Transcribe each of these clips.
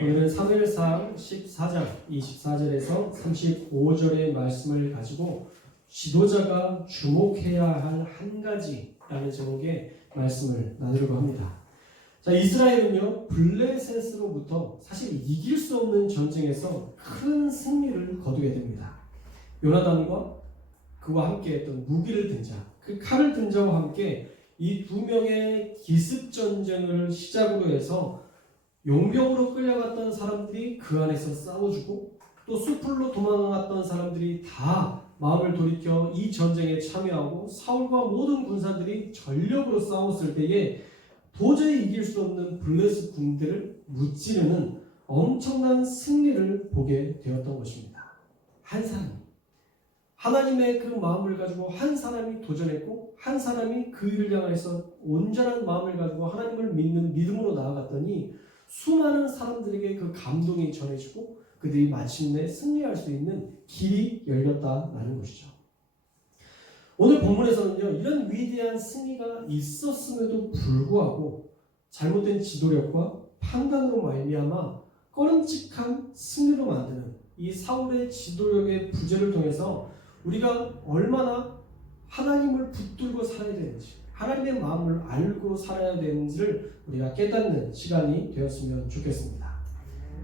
오늘은 사무엘상 14장 24절에서 35절의 말씀을 가지고 지도자가 주목해야 할 한 가지라는 제목의 말씀을 나누려고 합니다. 자, 이스라엘은요 블레셋으로부터 사실 이길 수 없는 전쟁에서 큰 승리를 거두게 됩니다. 요나단과 그와 함께 했던 무기를 든 자, 그 칼을 든 자와 함께 이 두 명의 기습 전쟁을 시작으로 해서 용병으로 끌려갔던 사람들이 그 안에서 싸워주고 또 숲으로 도망갔던 사람들이 다 마음을 돌이켜 이 전쟁에 참여하고 사울과 모든 군사들이 전력으로 싸웠을 때에 도저히 이길 수 없는 블레셋 군대를 무찌르는 엄청난 승리를 보게 되었던 것입니다. 한 사람이 하나님의 그 마음을 가지고 한 사람이 도전했고 한 사람이 그 일을 향해서 온전한 마음을 가지고 하나님을 믿는 믿음으로 나아갔더니 수많은 사람들에게 그 감동이 전해지고 그들이 마침내 승리할 수 있는 길이 열렸다라는 것이죠. 오늘 본문에서는요, 이런 위대한 승리가 있었음에도 불구하고 잘못된 지도력과 판단으로 말미암아 꺼림칙한 승리로 만드는 이 사울의 지도력의 부재를 통해서 우리가 얼마나 하나님을 붙들고 살아야 되는지, 하나님의 마음을 알고 살아야 되는지를 우리가 깨닫는 시간이 되었으면 좋겠습니다.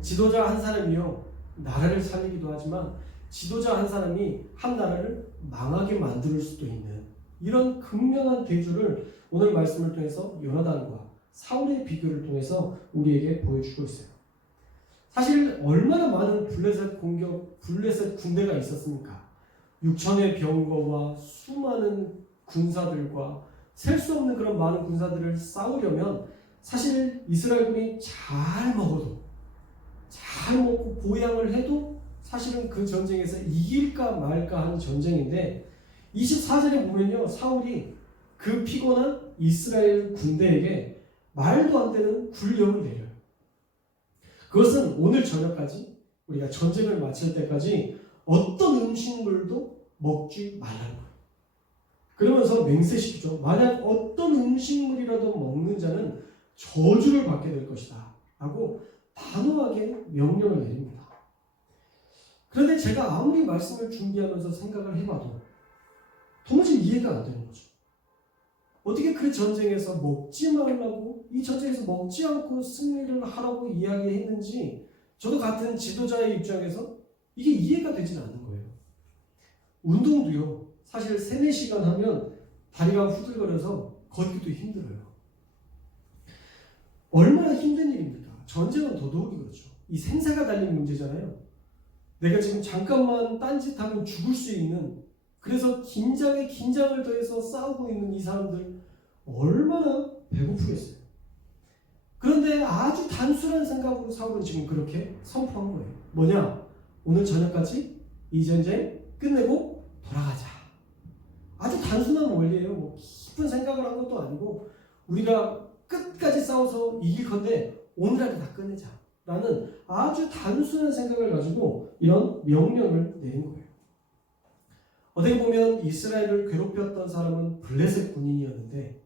지도자 한 사람이요, 나라를 살리기도 하지만 지도자 한 사람이 한 나라를 망하게 만들 수도 있는 이런 극명한 대조를 오늘 말씀을 통해서 요나단과 사울의 비교를 통해서 우리에게 보여주고 있어요. 사실 얼마나 많은 블레셋 군대가 있었습니까? 6천의 병거와 수많은 군사들과 셀 수 없는 그런 많은 군사들을 싸우려면 사실 이스라엘군이 잘 먹어도 잘 먹고 보양을 해도 사실은 그 전쟁에서 이길까 말까 하는 전쟁인데 24절에 보면요, 사울이 그 피곤한 이스라엘 군대에게 말도 안 되는 굴령을 내려요. 그것은 오늘 저녁까지 우리가 전쟁을 마칠 때까지 어떤 음식물도 먹지 말라는 거예요. 그러면서 맹세시키죠. 만약 어떤 음식물이라도 먹는 자는 저주를 받게 될 것이다 라고 단호하게 명령을 내립니다. 그런데 제가 아무리 말씀을 준비하면서 생각을 해봐도 도무지 이해가 안 되는 거죠. 어떻게 그 전쟁에서 먹지 말라고, 이 전쟁에서 먹지 않고 승리를 하라고 이야기했는지 저도 같은 지도자의 입장에서 이게 이해가 되진 않는 거예요. 운동도요, 사실 3-4시간 하면 다리가 후들거려서 걷기도 힘들어요. 얼마나 힘든 일입니까? 전쟁은 더더욱이 그렇죠. 이 생사가 달린 문제잖아요. 내가 지금 잠깐만 딴짓하면 죽을 수 있는, 그래서 긴장에 긴장을 더해서 싸우고 있는 이 사람들 얼마나 배고프겠어요. 그런데 아주 단순한 생각으로 사울은 지금 그렇게 선포한 거예요. 뭐냐? 오늘 저녁까지 이 전쟁 끝내고 돌아가자. 아주 단순한 원리예요. 뭐 깊은 생각을 한 것도 아니고 우리가 끝까지 싸워서 이길 건데 오늘 안에 다 끝내자 라는 아주 단순한 생각을 가지고 이런 명령을 내린 거예요. 어떻게 보면 이스라엘을 괴롭혔던 사람은 블레셋 군인이었는데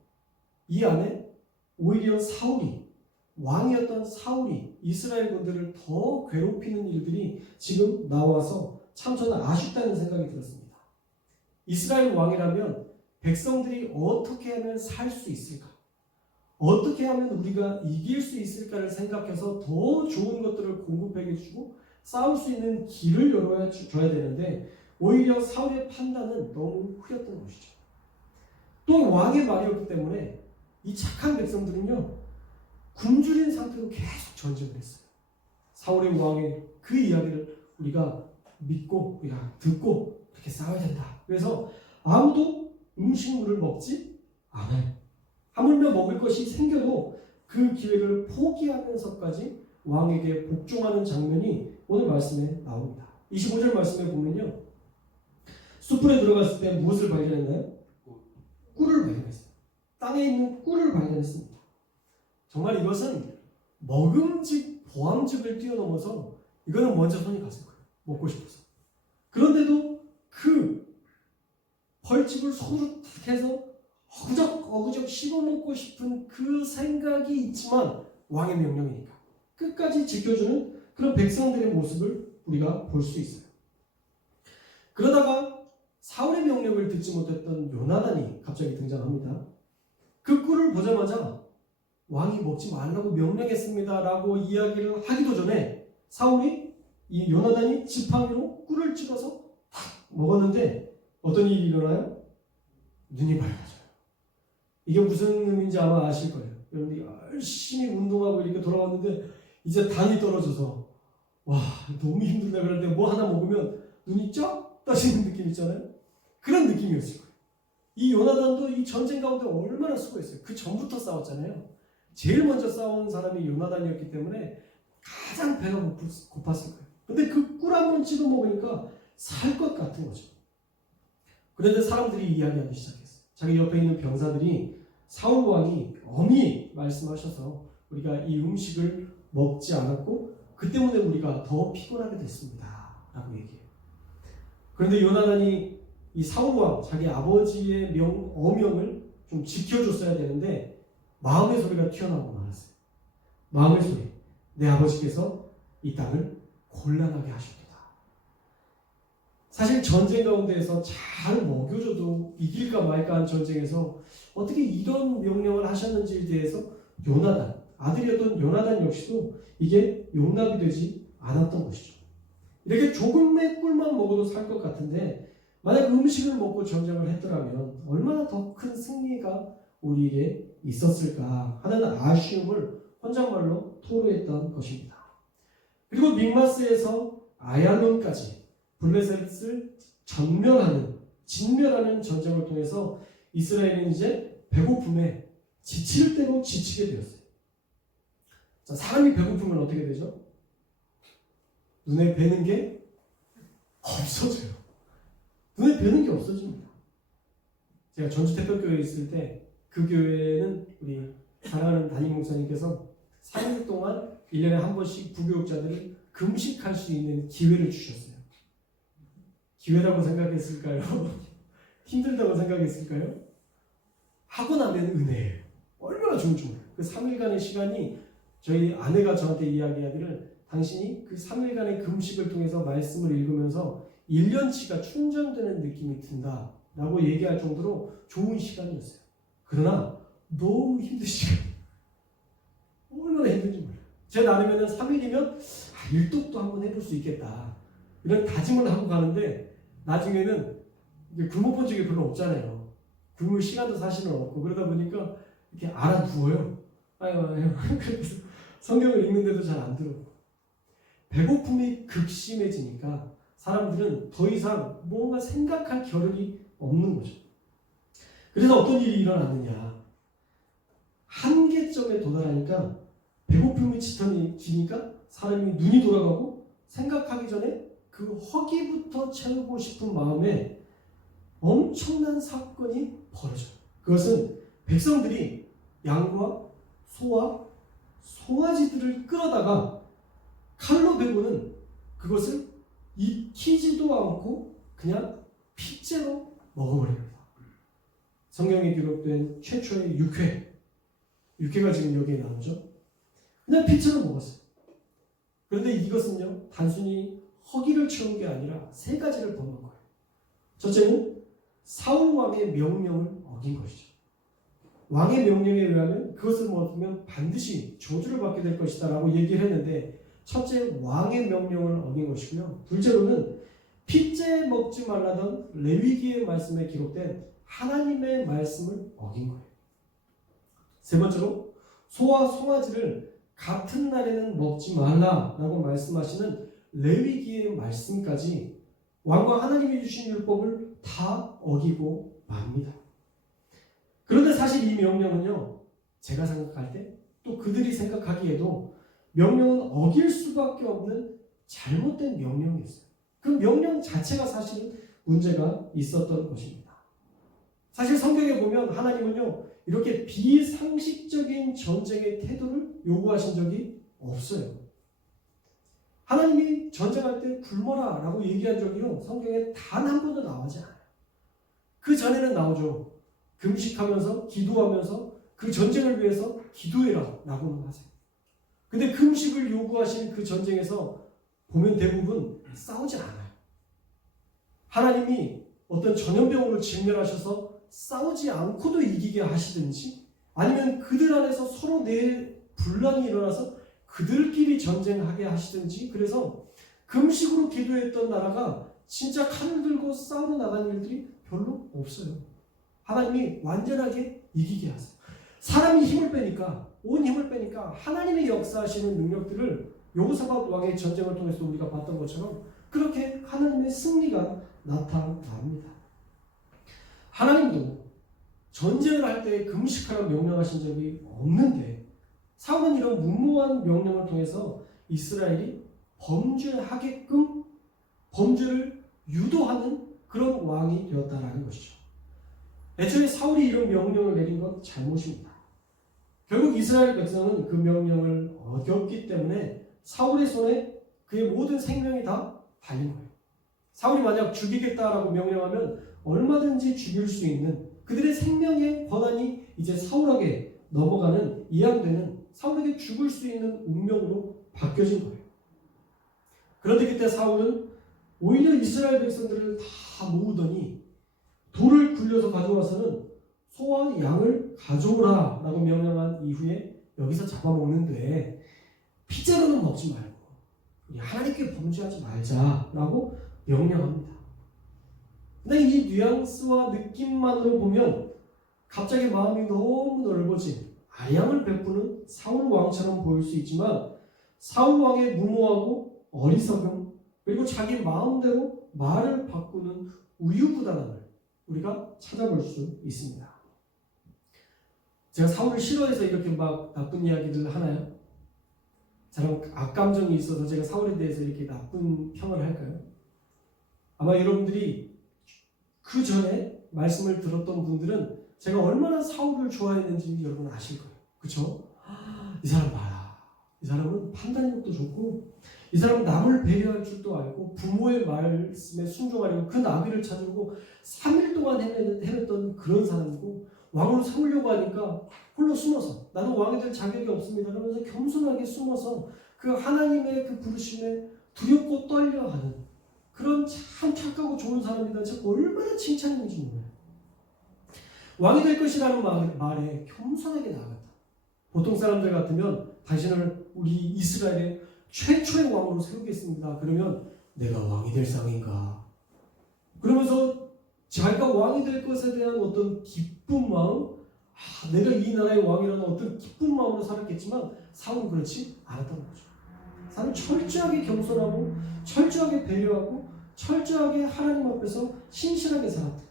이 안에 오히려 사울이, 왕이었던 사울이 이스라엘 군들을 더 괴롭히는 일들이 지금 나와서 참 저는 아쉽다는 생각이 들었습니다. 이스라엘 왕이라면 백성들이 어떻게 하면 살 수 있을까? 어떻게 하면 우리가 이길 수 있을까를 생각해서 더 좋은 것들을 공급해 주고 싸울 수 있는 길을 열어줘야 되는데 오히려 사울의 판단은 너무 흐렸던 것이죠. 또 왕의 말이었기 때문에 이 착한 백성들은요, 굶주린 상태로 계속 전쟁을 했어요. 사울의 왕의 그 이야기를 우리가 믿고 우리가 듣고 그렇게 싸워야 된다. 그래서 아무도 음식물을 먹지 않아요. 하물며 먹을 것이 생겨도 그 기회를 포기하면서까지 왕에게 복종하는 장면이 오늘 말씀에 나옵니다. 25절 말씀에 보면요, 숲에 들어갔을 때 무엇을 발견했나요? 꿀을 발견했어요. 땅에 있는 꿀을 발견했습니다. 정말 이것은 먹음직, 보암직을 뛰어넘어서 이거는 먼저 손이 갔을 거예요. 먹고 싶어서. 그런데도 그 벌집을 손으로 탁 해서 어그적 씹어먹고 싶은 그 생각이 있지만 왕의 명령이니까 끝까지 지켜주는 그런 백성들의 모습을 우리가 볼 수 있어요. 그러다가 사울의 명령을 듣지 못했던 요나단이 갑자기 등장합니다. 그 꿀을 보자마자 왕이 먹지 말라고 명령했습니다 라고 이야기를 하기도 전에 사울이 이 요나단이 지팡이로 꿀을 찍어서 탁 먹었는데 어떤 일이 일어나요? 눈이 밝아져요. 이게 무슨 의미인지 아마 아실 거예요. 여러분들이 열심히 운동하고 이렇게 돌아왔는데 이제 당이 떨어져서 와 너무 힘들다 그럴 때 뭐 하나 먹으면 눈이 쩍 떠지는 느낌 있잖아요. 그런 느낌이었을 거예요. 이 요나단도 이 전쟁 가운데 얼마나 수고했어요. 그 전부터 싸웠잖아요. 제일 먼저 싸운 사람이 요나단이었기 때문에 가장 배가 고팠을 거예요. 근데 그 꿀 한 번 찍어 먹으니까 살 것 같은 거죠. 그런데 사람들이 이야기하기 시작했어요. 자기 옆에 있는 병사들이 사울 왕이 엄히 말씀하셔서 우리가 이 음식을 먹지 않았고 그 때문에 우리가 더 피곤하게 됐습니다 라고 얘기해요. 그런데 요나단이 이 사울 왕 자기 아버지의 어명을 좀 지켜줬어야 되는데 마음의 소리가 튀어나오고 말았어요. 마음의 소리. 내 아버지께서 이 땅을 곤란하게 하셨도다. 사실 전쟁 가운데에서 잘 먹여줘도 이길까 말까 한 전쟁에서 어떻게 이런 명령을 하셨는지에 대해서 요나단, 아들이었던 요나단 역시도 이게 용납이 되지 않았던 것이죠. 이렇게 조금의 꿀만 먹어도 살 것 같은데 만약 음식을 먹고 전쟁을 했더라면 얼마나 더 큰 승리가 우리에게 있었을까 하는 아쉬움을 혼잣말로 토로했던 것입니다. 그리고 믹마스에서 아얄론까지 블레셋을 진멸하는 전쟁을 통해서 이스라엘은 이제 배고픔에 지칠 대로 지치게 되었어요. 자, 사람이 배고프면 어떻게 되죠? 눈에 뵈는 게 없어져요. 눈에 뵈는 게 없어집니다. 제가 전주태평교회에 있을 때 그 교회에는 우리 사랑하는 담임 목사님께서 3일 동안 1년에 한 번씩 부교육자들을 금식할 수 있는 기회를 주셨어요. 기회라고 생각했을까요? 힘들다고 생각했을까요? 하고 나면 은혜예요. 얼마나 좋은지 몰라요. 그 3일간의 시간이 저희 아내가 저한테 이야기하기를 당신이 그 3일간의 금식을 통해서 말씀을 읽으면서 1년치가 충전되는 느낌이 든다 라고 얘기할 정도로 좋은 시간이었어요. 그러나 너무 힘든 시간이에요. 얼마나 힘든지 몰라요. 제 나름에는 3일이면 일독도 한번 해볼 수 있겠다 이런 다짐을 하고 가는데 나중에는 굶어 본 적이 별로 없잖아요. 굶을 시간도 사실은 없고 그러다 보니까 이렇게 알아 누워요. 아유. 그래서 성경을 읽는데도 잘 안 들어요. 배고픔이 극심해지니까 사람들은 더 이상 뭔가 생각할 겨를이 없는 거죠. 그래서 어떤 일이 일어났느냐. 한계점에 도달하니까 배고픔이 지니까 사람이 눈이 돌아가고 생각하기 전에 그 허기부터 채우고 싶은 마음에 엄청난 사건이 벌어져요. 그것은 백성들이 양과 소와 송아지들을 끌어다가 칼로 베고는 그것을 익히지도 않고 그냥 핏째로 먹어버립니다. 성경에 기록된 최초의 육회가 지금 여기에 나오죠. 그냥 핏째로 먹었어요. 그런데 이것은요 단순히 허기를 채운 게 아니라 세 가지를 범한 거예요. 첫째는 사울 왕의 명령을 어긴 것이죠. 왕의 명령에 의하면 그것을 먹으면 반드시 저주를 받게 될 것이다 라고 얘기를 했는데 첫째 왕의 명령을 어긴 것이고요. 둘째로는 핏째 먹지 말라던 레위기의 말씀에 기록된 하나님의 말씀을 어긴 거예요. 세 번째로 소와 송아지를 같은 날에는 먹지 말라라고 말씀하시는 레위기의 말씀까지 왕과 하나님이 주신 율법을 다 어기고 맙니다. 그런데 사실 이 명령은요, 제가 생각할 때 또 그들이 생각하기에도 명령은 어길 수밖에 없는 잘못된 명령이었어요. 그 명령 자체가 사실 문제가 있었던 것입니다. 사실 성경에 보면 하나님은요, 이렇게 비상식적인 전쟁의 태도를 요구하신 적이 없어요. 하나님이 전쟁할 때 굶어라 라고 얘기한 적이요, 성경에 단 한 번도 나오지 않아요. 그 전에는 나오죠. 금식하면서 기도하면서 그 전쟁을 위해서 기도해라 라고는 하세요. 근데 금식을 요구하신 그 전쟁에서 보면 대부분 싸우지 않아요. 하나님이 어떤 전염병으로 직면하셔서 싸우지 않고도 이기게 하시든지, 아니면 그들 안에서 서로 분란이 일어나서 그들끼리 전쟁하게 하시든지, 그래서 금식으로 기도했던 나라가 진짜 칼을 들고 싸우러 나가는 일들이 별로 없어요. 하나님이 완전하게 이기게 하세요. 사람이 힘을 빼니까, 온 힘을 빼니까 하나님의 역사하시는 능력들을 여호사밧 왕의 전쟁을 통해서 우리가 봤던 것처럼 그렇게 하나님의 승리가 나타납니다. 하나님도 전쟁을 할 때 금식하라고 명령하신 적이 없는데, 사울은 이런 무모한 명령을 통해서 이스라엘이 범죄하게끔 범죄를 유도하는 그런 왕이 되었다라는 것이죠. 애초에 사울이 이런 명령을 내린 건 잘못입니다. 결국 이스라엘 백성은 그 명령을 어겼기 때문에 사울의 손에 그의 모든 생명이 다 달린 거예요. 사울이 만약 죽이겠다라고 명령하면 얼마든지 죽일 수 있는 그들의 생명의 권한이 이제 사울에게 넘어가는, 이양되는, 사울에게 죽을 수 있는 운명으로 바뀌어진 거예요. 그런데 그때 사울은 오히려 이스라엘 백성들을 다 모으더니 돌을 굴려서 가져와서는 소와 양을 가져오라 라고 명령한 이후에 여기서 잡아먹는데 피자로는 먹지 말고 우리 하나님께 범죄하지 말자라고 명령합니다. 근데 이 뉘앙스와 느낌만으로 보면 갑자기 마음이 너무 넓어진 아양을 베푸는 사울 왕처럼 보일 수 있지만, 사울 왕의 무모하고 어리석음, 그리고 자기 마음대로 말을 바꾸는 우유부단함을 우리가 찾아볼 수 있습니다. 제가 사울을 싫어해서 이렇게 막 나쁜 이야기를 하나요? 저랑 악감정이 있어서 제가 사울에 대해서 이렇게 나쁜 평을 할까요? 아마 여러분들이 그 전에 말씀을 들었던 분들은 제가 얼마나 사울을 좋아했는지 여러분 아실 거예요. 그렇죠? 이 사람 봐라. 이 사람은 판단력도 좋고, 이 사람은 남을 배려할 줄도 알고, 부모의 말씀에 순종하려고 그 나귀를 찾으고 3일 동안 헤맸던 그런 사람이고, 왕으로 삼으려고 하니까 홀로 숨어서, 나는 왕이 될 자격이 없습니다 그러면서 겸손하게 숨어서 그 하나님의 그 부르심에 두렵고 떨려하는 그런 참 착하고 좋은 사람이다. 제가 얼마나 칭찬인지 몰라요. 왕이 될 것이라는 말에 겸손하게 나아갔다. 보통 사람들 같으면 당신을 우리 이스라엘의 최초의 왕으로 세우겠습니다. 그러면 내가 왕이 될 상인가? 그러면서 자기가 왕이 될 것에 대한 어떤 기쁜 마음, 내가 이 나라의 왕이라는 어떤 기쁜 마음으로 살았겠지만 사울은 그렇지 않았다는 거죠. 사울은 철저하게 겸손하고 철저하게 배려하고 철저하게 하나님 앞에서 신실하게 살았다.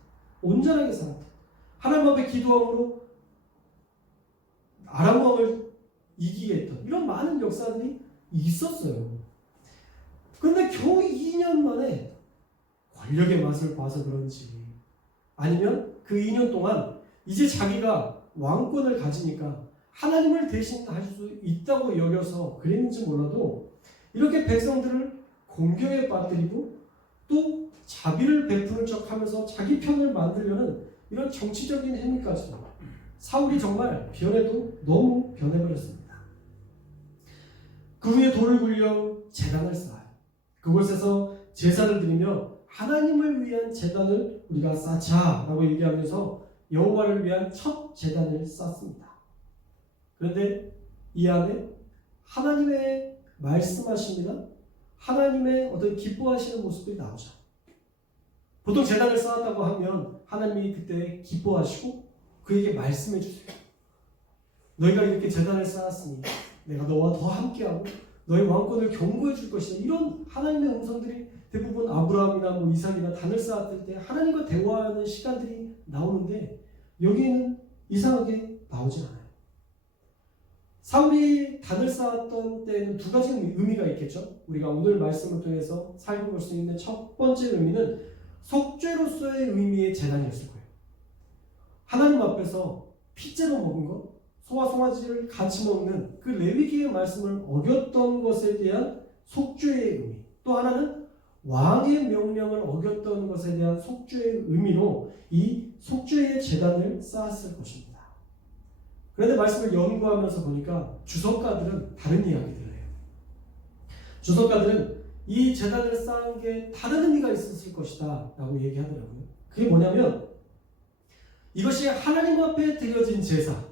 온전하게 살았다. 하나님 앞에 기도함으로 아람 왕을 이기게 했던 이런 많은 역사들이 있었어요. 그런데 겨우 2년 만에 권력의 맛을 봐서 그런지, 아니면 그 2년 동안 이제 자기가 왕권을 가지니까 하나님을 대신할 수 있다고 여겨서 그랬는지 몰라도 이렇게 백성들을 공경에 빠뜨리고 또 자비를 베푸는 척하면서 자기 편을 만들려는 이런 정치적인 행위까지 사울이 정말 변해도 너무 변해버렸습니다. 그 후에 돌을 굴려 제단을 쌓아요. 그곳에서 제사를 드리며 하나님을 위한 제단을 우리가 쌓자라고 얘기하면서 여호와를 위한 첫 제단을 쌓습니다. 그런데 이 안에 하나님의 말씀하십니다. 하나님의 어떤 기뻐하시는 모습들이 나오죠. 보통 제단을 쌓았다고 하면 하나님이 그때 기뻐하시고 그에게 말씀해 주세요. 너희가 이렇게 제단을 쌓았으니 내가 너와 더 함께하고 너의 왕권을 경고해 줄 것이다. 이런 하나님의 음성들이 대부분 아브라함이나 이삭이나 단을 쌓았을 때 하나님과 대화하는 시간들이 나오는데 여기에는 이상하게 나오지 않아요. 사울이 단을 쌓았던 때에는 두 가지 의미가 있겠죠. 우리가 오늘 말씀을 통해서 살펴볼 수 있는 첫 번째 의미는 속죄로서의 의미의 제단이었을 거예요. 하나님 앞에서 핏째로 먹은 것, 소와 송아지를 같이 먹는 그 레위기의 말씀을 어겼던 것에 대한 속죄의 의미, 또 하나는 왕의 명령을 어겼던 것에 대한 속죄의 의미로 이 속죄의 제단을 쌓았을 것입니다. 그런데 말씀을 연구하면서 보니까 주석가들은 다른 이야기들을 해요. 주석가들은 이 제단을 쌓은 게 다른 의미가 있었을 것이다 라고 얘기하더라고요. 그게 뭐냐면 이것이 하나님 앞에 드려진 제사,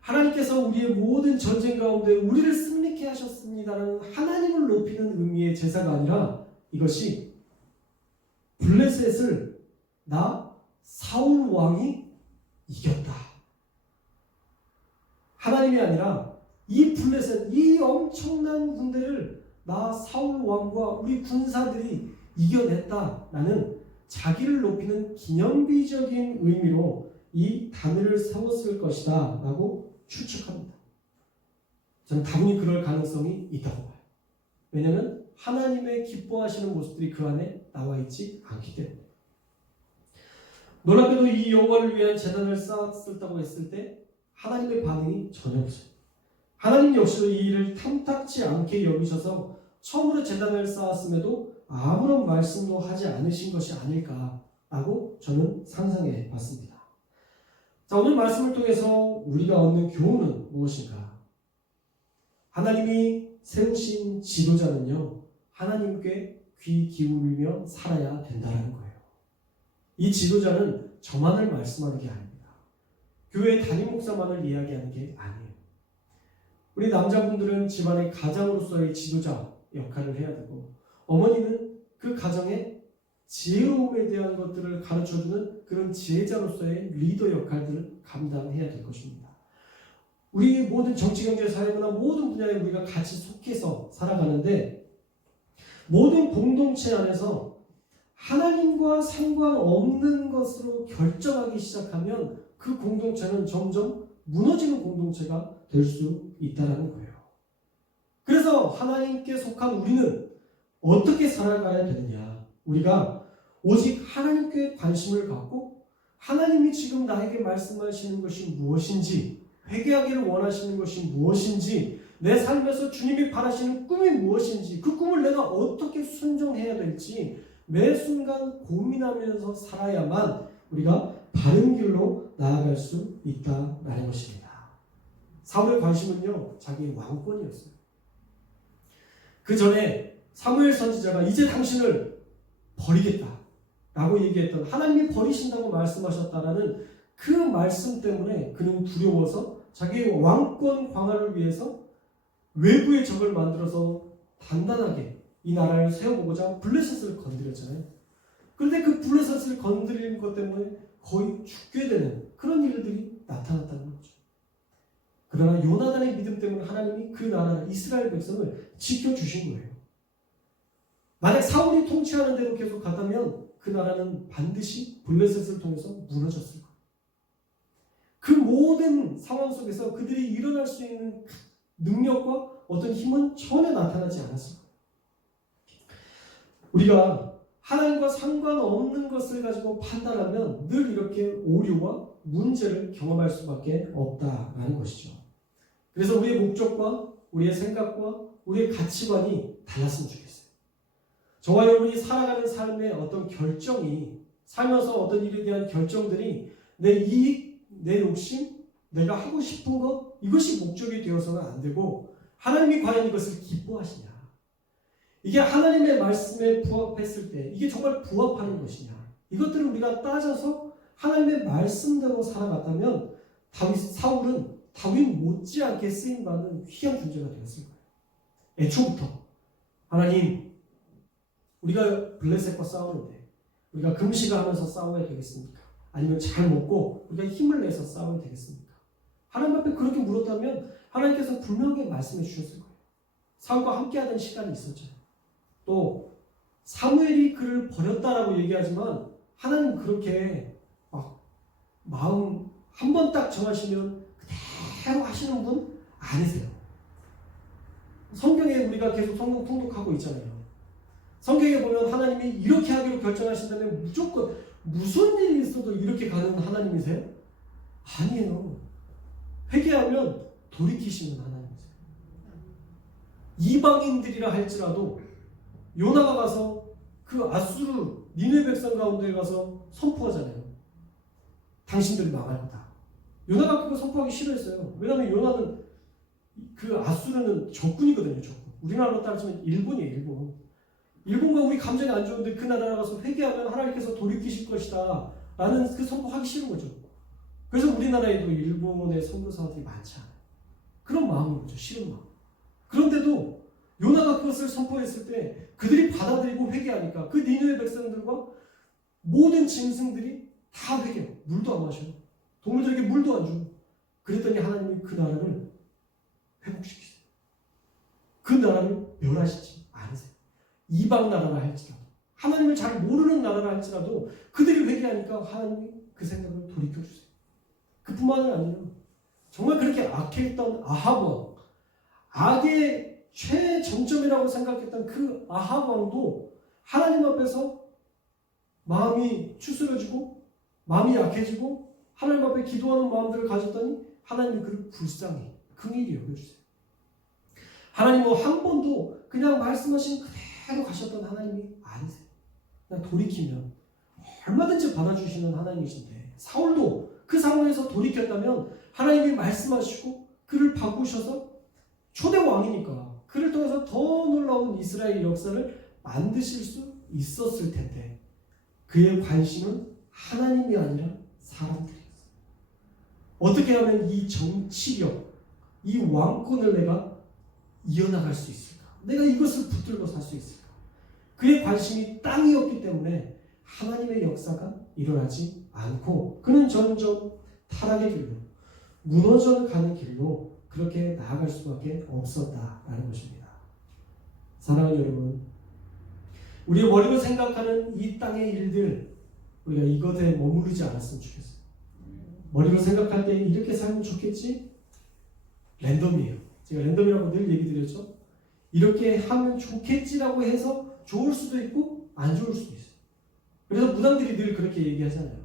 하나님께서 우리의 모든 전쟁 가운데 우리를 승리케 하셨습니다라는 하나님을 높이는 의미의 제사가 아니라 이것이 블레셋을 나 사울 왕이 이겼다. 하나님이 아니라 이 블레셋, 이 엄청난 군대를 나 사울 왕과 우리 군사들이 이겨냈다라는 자기를 높이는 기념비적인 의미로 이 단을 세웠을 것이다 라고 추측합니다. 저는 다분히 그럴 가능성이 있다고 봐요. 왜냐하면 하나님의 기뻐하시는 모습들이 그 안에 나와 있지 않기 때문에. 놀랍게도 이 여호와를 위한 제단을 쌓았다고 했을 때 하나님의 반응이 전혀 없어요. 하나님 역시도 이 일을 탐탁지 않게 여기셔서 처음으로 제단을 쌓았음에도 아무런 말씀도 하지 않으신 것이 아닐까라고 저는 상상해 봤습니다. 자, 오늘 말씀을 통해서 우리가 얻는 교훈은 무엇인가? 하나님이 세우신 지도자는요, 하나님께 귀 기울이며 살아야 된다는 거예요. 이 지도자는 저만을 말씀하는 게 아닙니다. 교회 담임 목사만을 이야기하는 게 아니에요. 우리 남자분들은 집안의 가장으로서의 지도자 역할을 해야 되고, 어머니는 그 가정의 지혜로움에 대한 것들을 가르쳐주는 그런 지혜자로서의 리더 역할들을 감당해야 될 것입니다. 우리 모든 정치, 경제, 사회문화 모든 분야에 우리가 같이 속해서 살아가는데 모든 공동체 안에서 하나님과 상관없는 것으로 결정하기 시작하면 그 공동체는 점점 무너지는 공동체가 될 수 있다는 거예요. 그래서 하나님께 속한 우리는 어떻게 살아가야 되느냐? 우리가 오직 하나님께 관심을 갖고 하나님이 지금 나에게 말씀하시는 것이 무엇인지, 회개하기를 원하시는 것이 무엇인지, 내 삶에서 주님이 바라시는 꿈이 무엇인지, 그 꿈을 내가 어떻게 순종해야 될지 매 순간 고민하면서 살아야만 우리가 바른 길로 나아갈 수 있다라는 것입니다. 사울의 관심은요, 자기의 왕권이었어요. 그 전에 사무엘 선지자가 이제 당신을 버리겠다라고 얘기했던, 하나님이 버리신다고 말씀하셨다라는 그 말씀 때문에 그는 두려워서 자기의 왕권 강화를 위해서 외부의 적을 만들어서 단단하게 이 나라를 세워보고자 블레셋을 건드렸잖아요. 그런데 그 블레셋을 건드리는 것 때문에 거의 죽게 되는 그런 일들이 나타났다는 거죠. 그러나 요나단의 믿음 때문에 하나님이 그 나라를, 이스라엘 백성을 지켜주신 거예요. 만약 사울이 통치하는 대로 계속 갔다면 그 나라는 반드시 블레셋을 통해서 무너졌을 거예요. 그 모든 상황 속에서 그들이 일어날 수 있는 능력과 어떤 힘은 전혀 나타나지 않았을 거예요. 우리가 하나님과 상관없는 것을 가지고 판단하면 늘 이렇게 오류와 문제를 경험할 수밖에 없다라는 것이죠. 그래서 우리의 목적과 우리의 생각과 우리의 가치관이 달랐으면 좋겠어요. 저와 여러분이 살아가는 삶의 어떤 결정이, 살면서 어떤 일에 대한 결정들이 내 이익, 내 욕심, 내가 하고 싶은 것, 이것이 목적이 되어서는 안 되고 하나님이 과연 이것을 기뻐하시냐, 이게 하나님의 말씀에 부합했을 때 이게 정말 부합하는 것이냐, 이것들을 우리가 따져서 하나님의 말씀대로 살아갔다면 사울은 다윗 못지않게 쓰임받는 귀한 존재가 되었을 거예요. 애초부터 하나님, 우리가 블레셋과 싸우는데 우리가 금식하면서 싸워야 되겠습니까? 아니면 잘 먹고 우리가 힘을 내서 싸워야 되겠습니까? 하나님 앞에 그렇게 물었다면 하나님께서 분명하게 말씀해 주셨을 거예요. 사울과 함께하던 시간이 있었죠. 또 사무엘이 그를 버렸다라고 얘기하지만 하나님 그렇게 막 마음 한 번 딱 정하시면 그대로 하시는 분 아니세요. 성경에 우리가 계속 성경 통독하고 있잖아요. 성경에 보면 하나님이 이렇게 하기로 결정하신다면 무조건 무슨 일이 있어도 이렇게 가는 하나님이세요? 아니에요. 회개하면 돌이키시는 하나님이세요. 이방인들이라 할지라도 요나가 가서 그 아수르 니느웨 백성 가운데 가서 선포하잖아요. 당신들이 망할 거다. 요나가 그거 선포하기 싫어했어요. 왜냐하면 요나는 그 아수르는 적군이거든요. 적군. 우리나라로 따지면 일본이에요. 일본. 일본과 우리 감정이 안 좋은데 그 나라 가서 회개하면 하나님께서 돌이키실 것이다 라는 그 선포하기 싫은 거죠. 그래서 우리나라에도 일본의 선교사들이 많지 않아요. 그런 마음인 거죠. 싫은 마음. 그런데도 요나가 그것을 선포했을 때 그들이 받아들이고 회개하니까 그 니느웨 백성들과 모든 짐승들이 다 회개해요. 물도 안 마셔요. 동물들에게 물도 안 줘요. 그랬더니 하나님이 그 나라를 회복시키세요. 그 나라를 멸하시지 않으세요. 이방 나라라 할지라도, 하나님을 잘 모르는 나라라 할지라도 그들이 회개하니까 하나님이 그 생각을 돌이켜주세요. 그뿐만이 아니에요. 정말 그렇게 악했던 아합 왕, 악의 최정점이라고 생각했던 그 아합 왕도 하나님 앞에서 마음이 추스러지고 마음이 약해지고 하나님 앞에 기도하는 마음들을 가졌더니 하나님이 그를 불쌍히 긍휼히 여겨주세요. 하나님은 한 번도 그냥 말씀하신 그대로 가셨던 하나님이 아니세요. 그냥 돌이키면 얼마든지 받아주시는 하나님이신데, 사울도 그 상황에서 돌이켰다면 하나님이 말씀하시고 그를 바꾸셔서 초대 왕이니까 그를 통해서 더 놀라운 이스라엘 역사를 만드실 수 있었을 텐데, 그의 관심은 하나님이 아니라 사람들이었어요. 어떻게 하면 이 정치력, 이 왕권을 내가 이어나갈 수 있을까? 내가 이것을 붙들고 살 수 있을까? 그의 관심이 땅이었기 때문에 하나님의 역사가 일어나지 않고 그는 점점 타락의 길로, 무너져 가는 길로 그렇게 나아갈 수밖에 없었다라는 것입니다. 사랑하는 여러분, 우리의 머리로 생각하는 이 땅의 일들, 우리가 이것에 머무르지 않았으면 좋겠어요. 머리로 생각할 때 이렇게 살면 좋겠지? 랜덤이에요. 제가 랜덤이라고 늘 얘기 드렸죠? 이렇게 하면 좋겠지라고 해서 좋을 수도 있고 안 좋을 수도 있어요. 그래서 무당들이 늘 그렇게 얘기하잖아요.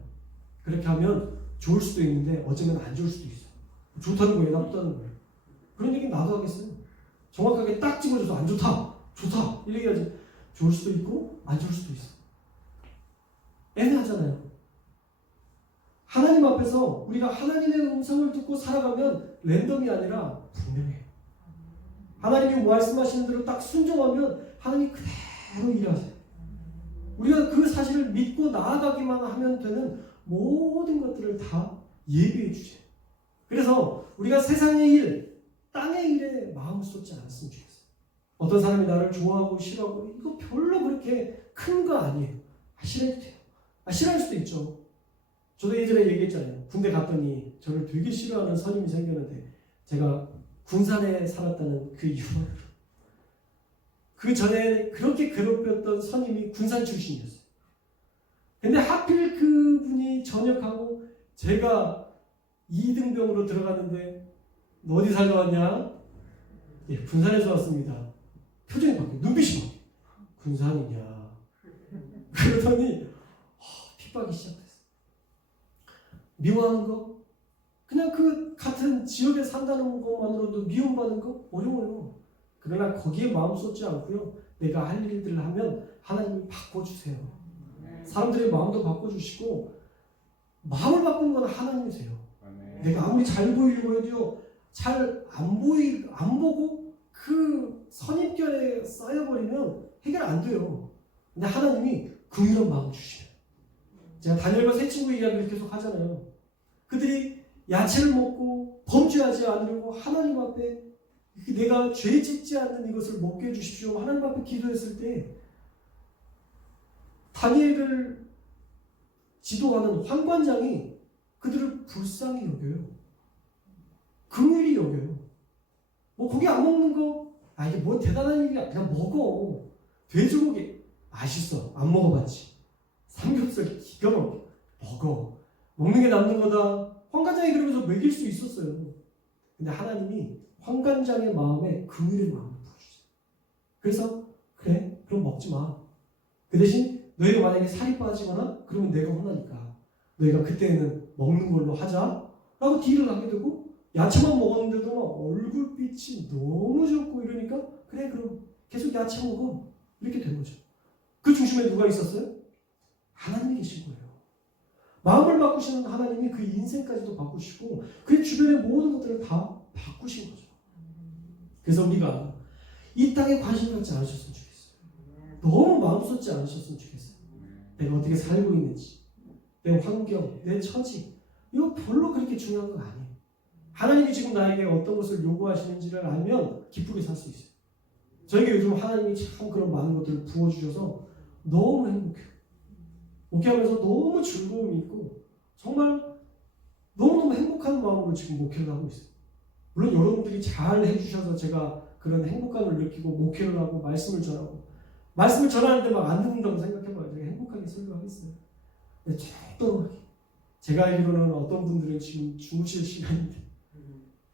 그렇게 하면 좋을 수도 있는데 어쩌면 안 좋을 수도 있어. 좋다는 거예요, 나쁘다는 거예요. 그런 얘기 나도 하겠어요. 정확하게 딱 집어줘서 안 좋다, 좋다 이렇게 얘기하지. 좋을 수도 있고 안 좋을 수도 있어. 애매하잖아요. 하나님 앞에서 우리가 하나님의 음성을 듣고 살아가면 랜덤이 아니라 분명해요. 하나님이 말씀하시는 대로 딱 순종하면 하나님이 그대로 일하세요. 우리가 그 사실을 믿고 나아가기만 하면 되는 모든 것들을 다 예비해 주세요. 그래서 우리가 세상의 일, 땅의 일에 마음 쏟지 않았으면 좋겠어요. 어떤 사람이 나를 좋아하고 싫어하고 이거 별로 그렇게 큰 거 아니에요. 싫어해도 돼요. 싫어할 수도 있죠. 저도 예전에 얘기했잖아요. 군대 갔더니 저를 되게 싫어하는 선임이 생겼는데 제가 군산에 살았다는 그 이유로 그 전에 그렇게 괴롭혔던 선임이 군산 출신이었어요. 근데 하필 그분이 전역하고 제가 2등병으로 들어갔는데 너 어디 살다 왔냐? 예, 군산에서 왔습니다. 표정이 바뀌어요. 눈빛이 바뀌어요. 군산이냐? 그러더니 핍박이 시작됐어요. 미워하는 거? 그냥 그 같은 지역에 산다는 것만으로도 미움받는 거 어려워요. 그러나 거기에 마음 쏟지 않고요. 내가 할 일들을 하면 하나님이 바꿔주세요. 사람들의 마음도 바꿔주시고 마음을 바꾸는 건 하나님이세요. 내가 아무리 잘 보이려고 해도 잘 안 보고 그 선입견에 쌓여버리면 해결 안 돼요. 근데 하나님이 긍휼한 마음 주시요. 제가 다니엘과 세 친구 이야기를 계속 하잖아요. 그들이 야채를 먹고 범죄하지 않으려고 하나님 앞에 내가 죄 짓지 않는 이것을 먹게 해주십시오. 하나님 앞에 기도했을 때 다니엘을 지도하는 환관장이 그들을 불쌍히 여겨요. 긍휼히 여겨요. 뭐 고기 안 먹는 거 이게 뭐 대단한 일이야. 그냥 먹어. 돼지고기 맛있어. 안 먹어봤지. 삼겹살 기가 막혀. 먹어. 먹는 게 남는 거다. 환관장이 그러면서 먹일 수 있었어요. 근데 하나님이 환관장의 마음에 긍휼의 마음을 부어주세요. 그래서 그래 그럼 먹지 마. 그 대신 너희가 만약에 살이 빠지거나 그러면 내가 혼나니까 너희가 그때는 먹는 걸로 하자 라고 딜을 하게 되고, 야채만 먹었는데도 얼굴빛이 너무 좋고 이러니까 그래 그럼 계속 야채 먹어 이렇게 된 거죠. 그 중심에 누가 있었어요? 하나님이 계신 거예요. 마음을 바꾸시는 하나님이 그 인생까지도 바꾸시고 그 주변의 모든 것들을 다 바꾸신 거죠. 그래서 우리가 이 땅에 관심 갖지 않으셨으면 좋겠어요. 너무 마음 쏟지 않으셨으면 좋겠어요. 내가 어떻게 살고 있는지, 내 환경, 내 처지, 이거 별로 그렇게 중요한 건 아니에요. 하나님이 지금 나에게 어떤 것을 요구하시는지를 알면 기쁘게 살 수 있어요. 저에게 요즘 하나님이 참 그런 많은 것들을 부어주셔서 너무 행복해요. 목회하면서 너무 즐거움이 있고 정말 너무너무 행복한 마음으로 지금 목회를 하고 있어요. 물론 여러분들이 잘 해주셔서 제가 그런 행복감을 느끼고 목회를 하고 말씀을 전하고 말씀을 전하는데 막 안 듣는다고 생각해봐요. 제가 행복하게 설교하겠어요. 근데 절도 제가 알기로는 어떤 분들은 지금 주무실 시간인데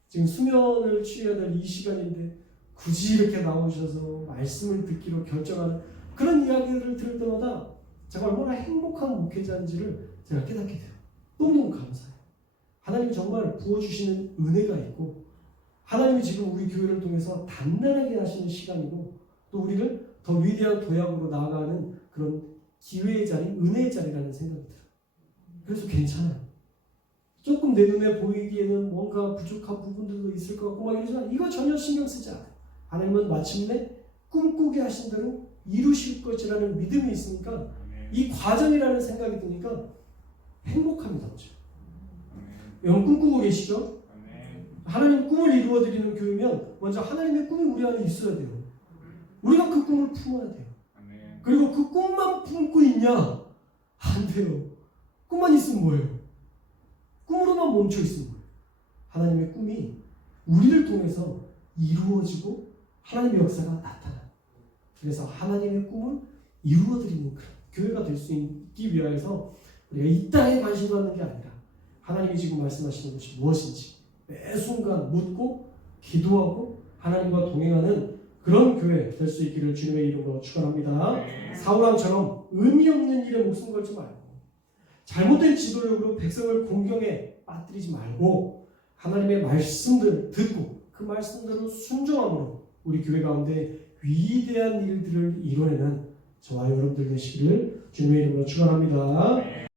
지금 수면을 취해야 될 이 시간인데 굳이 이렇게 나오셔서 말씀을 듣기로 결정하는 그런 이야기를 들을 때마다 제가 얼마나 행복한 목회자인지를 제가 깨닫게 돼요. 너무너무 감사해요. 하나님이 정말 부어주시는 은혜가 있고 하나님이 지금 우리 교회를 통해서 단단하게 하시는 시간이고 또 우리를 더 위대한 도약으로 나아가는 그런 기회의 자리, 은혜의 자리라는 생각이 들어요. 그래서 괜찮아요. 조금 내 눈에 보이기에는 뭔가 부족한 부분들도 있을 것 같고 막 이러지만 이거 전혀 신경 쓰지 않아요. 하나님은 마침내 꿈꾸게 하신 대로 이루실 것이라는 믿음이 있으니까 이 과정이라는 생각이 드니까 행복함이 나오죠. 여러분 꿈꾸고 계시죠? 하나님 꿈을 이루어드리는 교회면 먼저 하나님의 꿈이 우리 안에 있어야 돼요. 우리가 그 꿈을 품어야 돼요. 그리고 그 꿈만 품고 있냐? 안 돼요. 꿈만 있으면 뭐예요? 꿈으로만 멈춰 있으면 뭐예요? 하나님의 꿈이 우리를 통해서 이루어지고 하나님의 역사가 나타나요. 그래서 하나님의 꿈을 이루어드리는 그런 교회가 될 수 있기 위해서 우리가 이 땅에 관심 갖는 게 아니라 하나님이 지금 말씀하시는 것이 무엇인지 매 순간 묻고 기도하고 하나님과 동행하는 그런 교회 될 수 있기를 주님의 이름으로 축원합니다. 사울왕처럼 의미 없는 일에 목숨 걸지 말고 잘못된 지도력으로 백성을 공경에 빠뜨리지 말고 하나님의 말씀들 듣고 그 말씀대로 순종함으로 우리 교회 가운데 위대한 일들을 이뤄내는 저와 여러분들 되시기를 주님의 이름으로 축원합니다.